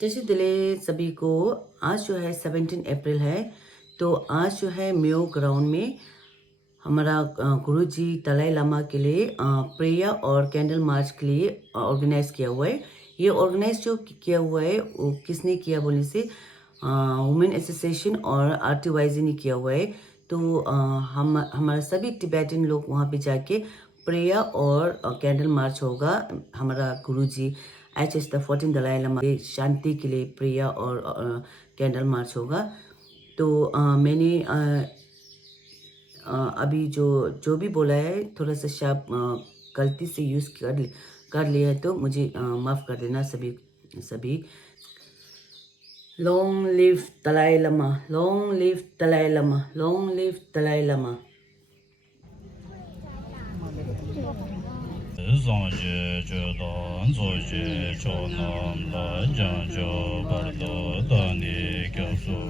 जैसे दिले सभी को आज जो है 17 अप्रैल है। तो आज जो है मेयो ग्राउंड में हमारा गुरुजी दलाई लामा के लिए प्रेयर और कैंडल मार्च के लिए ऑर्गेनाइज किया हुआ है। ये ऑर्गेनाइज जो किया हुआ है वो किसने किया बोलने से वुमेन एसोसिएशन और RTYZ ने किया हुआ है। तो हम हमारा सभी टिबेटन लोग वहाँ पे जाके प्रेयर और कैंडल मार्च होगा। हमारा गुरुजी HS द 14 दलाई लामा के शांति के लिए प्रेयर और कैंडल मार्च होगा। तो मैंने अभी जो भी बोला है थोड़ा सा शब्द गलती से यूज़ कर लिया है तो मुझे माफ़ कर देना सभी। Long live Dalai Lama, long live Dalai Lama, long live Dalai Lama. Zanje Jodan Zoje Chonam La Janjo Bardo Dani Kyosu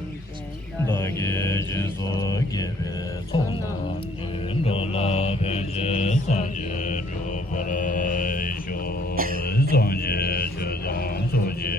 Dagi Jinso Gebe Chonam Jindola Benje Zanje Rubarai Sho Zanje Jodan Zoje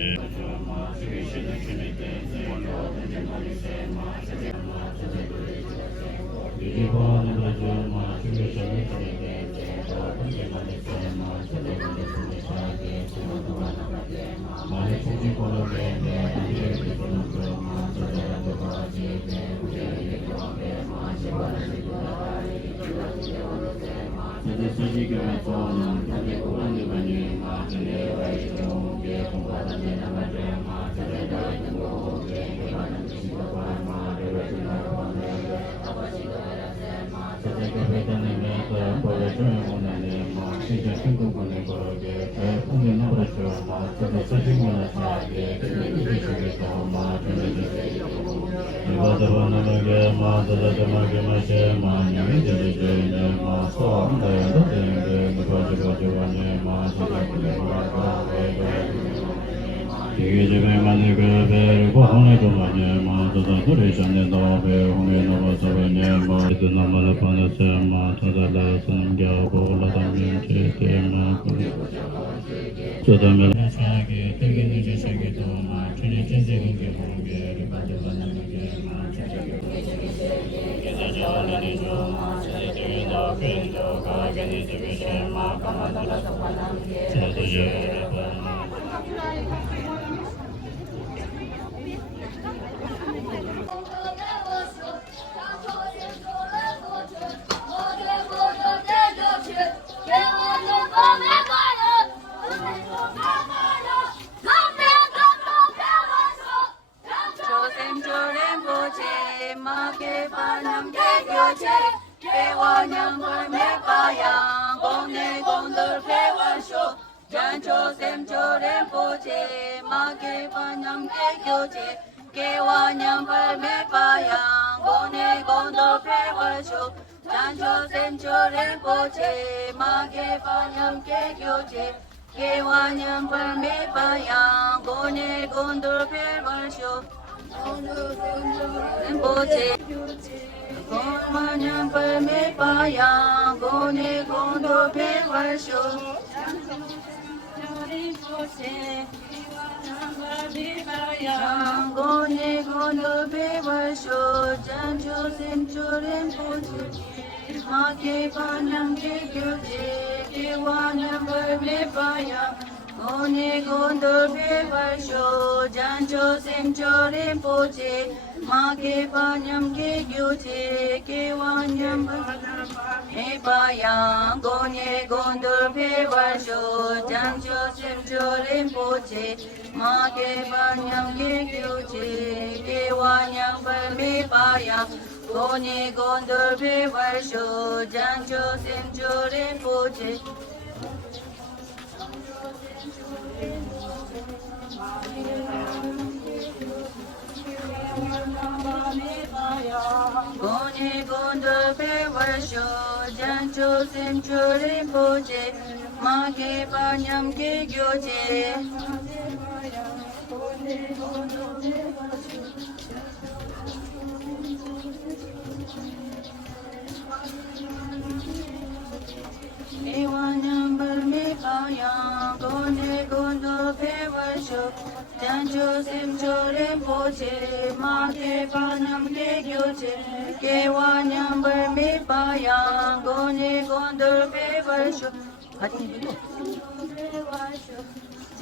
Jancho Simcho Rinpoche, Make Panam Ke Gyoche, Kewanyam Burmi Payam, Goni Gondor Bevarsho.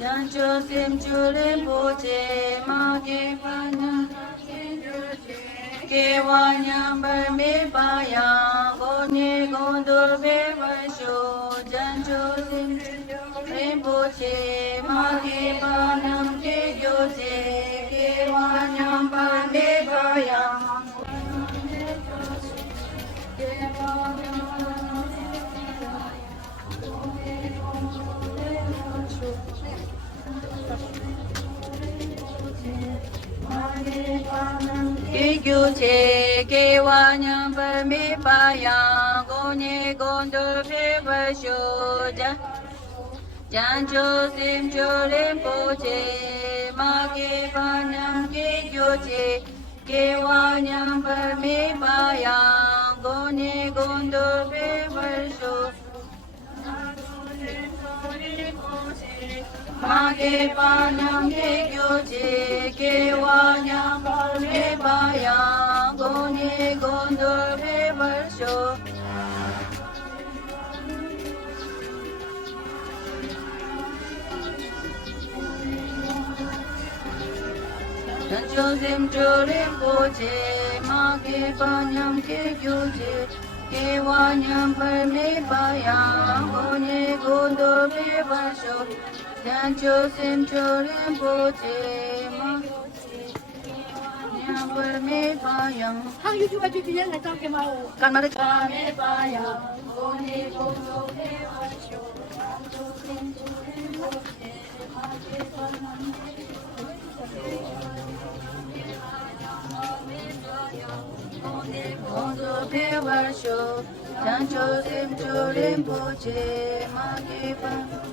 Jancho Simcho Rinpoche, Make Panam Ke Gyoche, Kewanyam Burmi Payam, Goni Gondor Bevarsho. Jancho Simcho Rinpoche, Make Panam Ke Gyoche, Kewanyam Burmi Payam. Gyoche, Kewanyam Burmi Payam, Goni Gondor Bevarsho. Jancho Simcho Rinpoche, Make Panam Ke Gyoche, Kewanyam Burmi Payam, Goni Gondor Bevarsho. Make Panam Ke Gyoche, Kewanyam Burmi Payam, Goni Gondor Bevarsho. Jancho Simcho Rinpoche, Make Panam Ke Gyoche, Kewanyam Burmi Payam, Goni Gondor Bevarsho. Jancho Simcho Rinpoche, Kewanyam Burmi Payam. Hang YouTube tu dia nak tahu ke mau. Kan mari Kami payah, Goni Gondor Bevarsho. Jancho Simcho Rinpoche, Make Panam Ke Gondor Bevarsho. Jancho Simcho Rinpoche, Make Panam.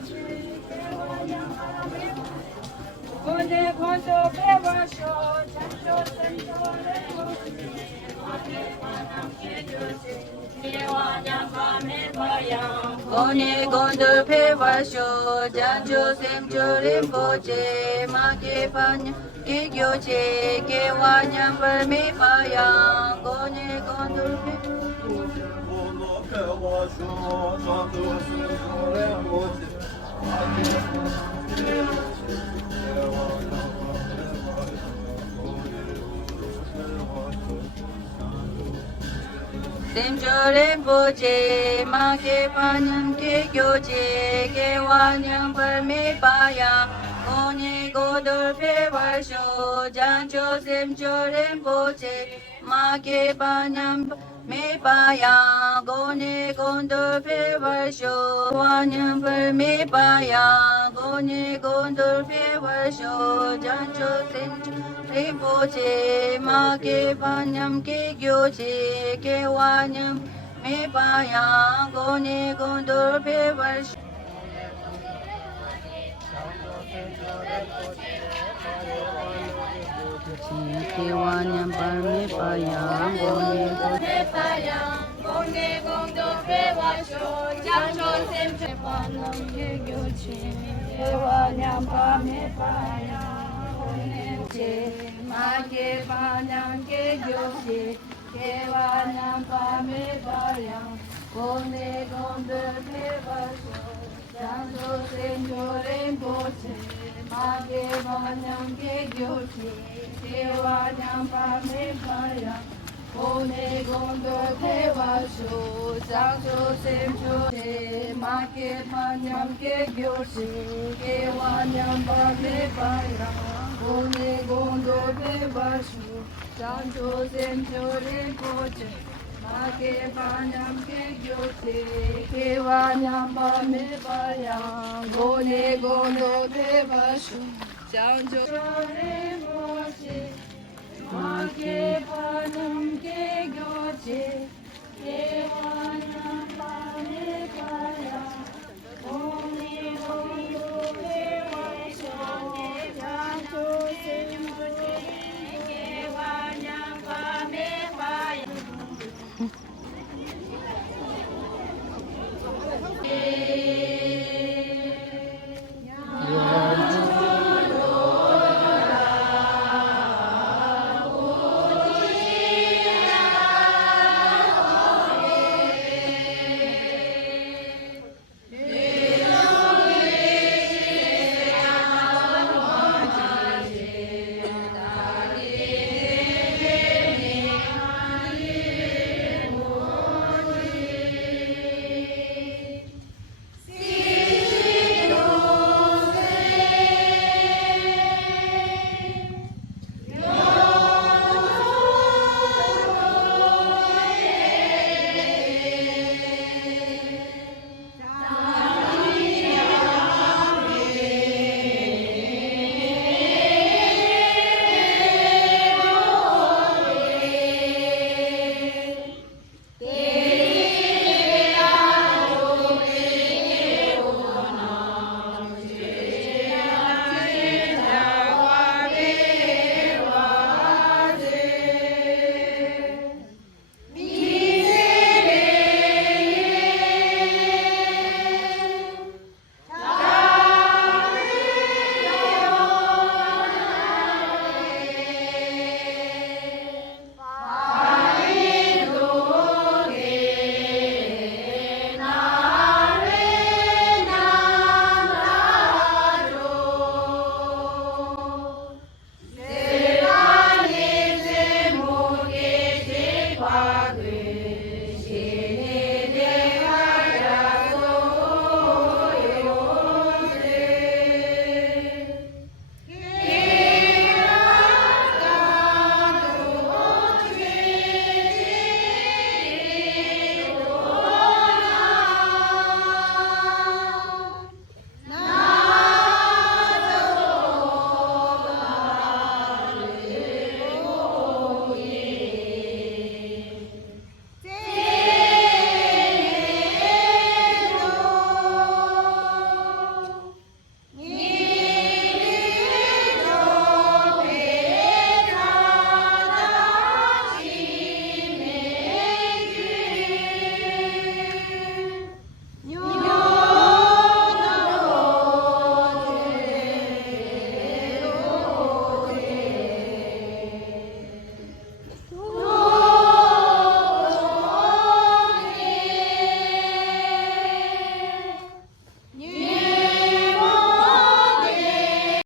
Goni Gondor Bevarsho, Jancho Simcho Rinpoche, Make Panam Ke Gyoche, Kewanyam Burmi Payam. Goni Gondor Bevarsho, Jancho Simcho Rinpoche, Make Panam Ke Gyoche, Kewanyam Burmi Payam, Goni Gondor Simcho Rinpoche, Make Panam Ke Gyoche, Kewanyam Burmi Payam, Goni Gondor Bevarsho. Jancho Simcho Rinpoche, Make Panam Me Payam, Goni Gondor Bevarsho. Kewanyam Burmi Payam, Goni Gondor Bevarsho. Jancho Simcho Rinpoche, Make Panam Ke Gyoche, Kewanyam Me Payam, Goni Gondor Bevarsho. Kewanyam Burmi Payam, Goni Goni Gondor Bevarsho, Jancho Simcho Panam Ke Gyoche, Kewanyam Burmi Payam. Make Panam Ke Gyoche, Kewanyam Burmi Payam, Goni Gondor Bevarsho. Jancho Simcho Rinpoche, Make Panam Ke Gyoche, Kewanyam Burmi Payam, Goni Gondor Bevarsho. Jancho Simcho Make Panam Ke Gyoche, Kewanyam Burmi Payam, Goni Gondor Bevarsho. Jancho Simcho Rinpoche, Make Panam Ke Gyoche, Kewanyam Burmi Payam, Goni Gondor Bevarsho. Jancho Rinpoche, Make Panam Ke Gyoche,